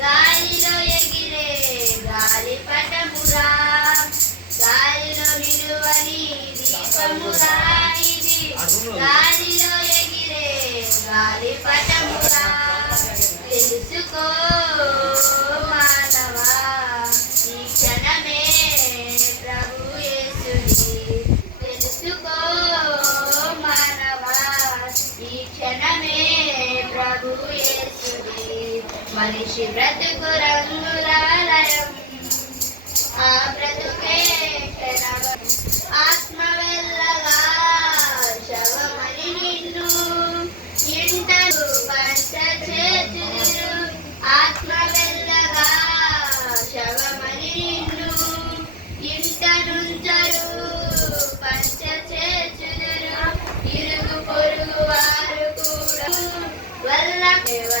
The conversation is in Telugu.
గాలిలో ఎగిరే గాలి పటమురా. గాలిలో నిలువని దీపమురా ఇది గాలిలో ఎగిరే మనిషి బ్రతుకు రంగులాలయం Well,